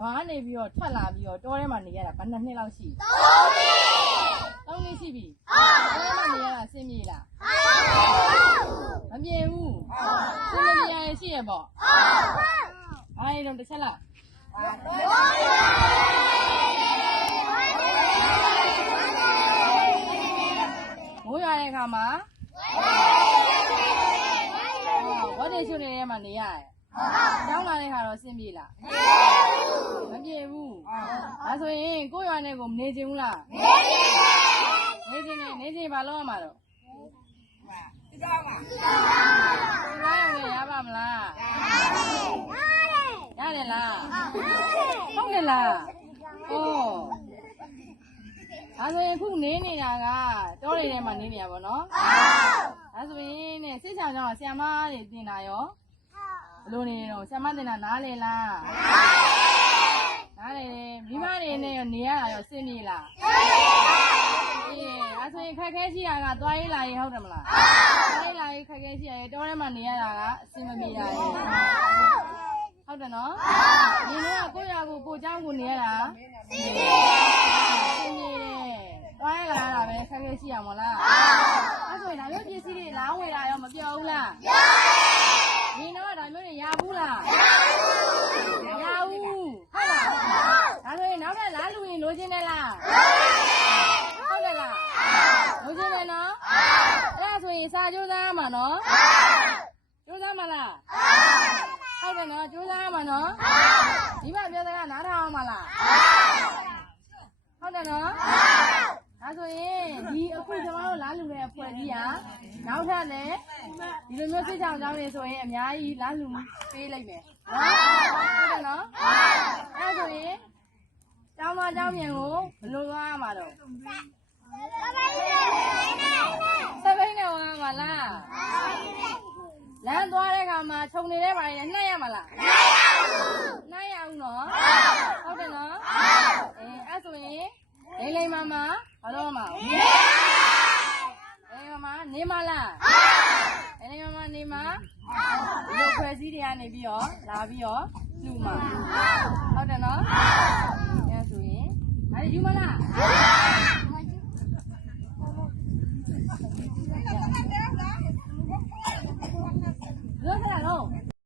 ဘာနေပြီးတော့ထွက်လာပြီးတော့တောထဲမှာနေရတာဘယ်နှစ်နှစ်လောက်ရှိ3နှစ်ရှိပြီတောထဲမှာနေရတာစင်ပြေလားမပြေဘူးစင်ပြေရရှိရပေါ့အားရတော့တစ်ချက်လားမိုးရွာတဲ့အခါမှာဝတ်တွေချွတ်နေတဲ့မှာနေရတယ်ကျောင်းလာတဲ့ခါတော့စင်ပြေလားမပြေဘူးဒါဆိုရင်ကိုရွာနဲ့ကိုမနေချင်ဘူးလားနေချင်တယ်နေချင်ဘာလုပ်ရမှာတော့ကြောင်းပါရပါမလားရတယ်လားဟုတ်တယ်လားဩဒါဆိုရင်ခုနေနေတာကတောတွေထဲမှာနေနေရပါတော့ဒါဆိုရင်နဲ့စစ်ဆောင်ကြောင့်ဆရာမတွေတင်တာရောဘလို့နေတော့ဆရာမတင်တာနားလေလားနားလေမိမတွေနဲ့ရောနေရတာရောစင်ပြေလားအေးဒါဆိုရင်ခက်ခဲရှိတာကသွားရေးလာရေးဟုတ်တယ်မလားသွားရေးလာရေးခက်ခဲရှိရတောထဲမှာနေရတာကအစင်မပြေတာလေဟုတ်တယ်နော်ဒီလိုကကိုယ့်ရွာကိုเจ้าကိုနေရတာစင်ပြေသွားရလာတာပဲခက်ခဲရှိရမလားအဲ့ဆိုရင်ဒါမျိုးပစ္စည်းတွေလောင်းဝယ်တာရောမပြောဘူးလားဒီတော့ဒါမျိုးတွေရဘူးလားမရဘူးဟုတ်လားဒါဆိုရင်နောက်ထပ်လားလူရင်လိုချင်တယ်လားဟုတ်တယ်လားလိုချင်တယ်နော်အဲ့ဒါဆိုရင်စာကြိုးစားမှာနော်ကြိုးစားမလားဟုတ်တယ်နော်ကြိုးစားမှာနော်ဒီမှာပြောတဲ့ကနားထောင်အောင်မလားဟုတ်တယ်နော်ဒါဆိုရင်ဒီအခုကျွန်တော်တို့လားလူရဲ့အဖွဲ့ကြီးဟာနောက်ထပ်လည်းဒီလိုမျိုးစစ်ချောင်းကြောင်းတွေဆိုရင်အများကြီးလားလူပေးလိုက်မယ်နော်ဟုတ်တယ်နော်အဲ့ဆိုရင်ကျောင်းသားကျောင်းမြန်ကိုဘယ်လိုသွားရမှာတော့စပိန်နဲ့ဝါမှာလားလမ်းသွားတဲ့ခါမှာခြုံနေတဲ့ဘာတွေနှိုက်ရမှာလားနှိုက်ရအောင်နော်ဟုတ်တယ်နော်အဲ့ဆိုရင်လိမ့်လိမ့်မဘာလို့မလိမ့်မနေမလားလိမ့်မနေမဒီလိုခွဲစည်းတွေကနေပြီးတော့လာပြီးတော့လှူမှာဟုတ်တယ်နော်အဲ့ဆိုရင်အဲ့ယူမလား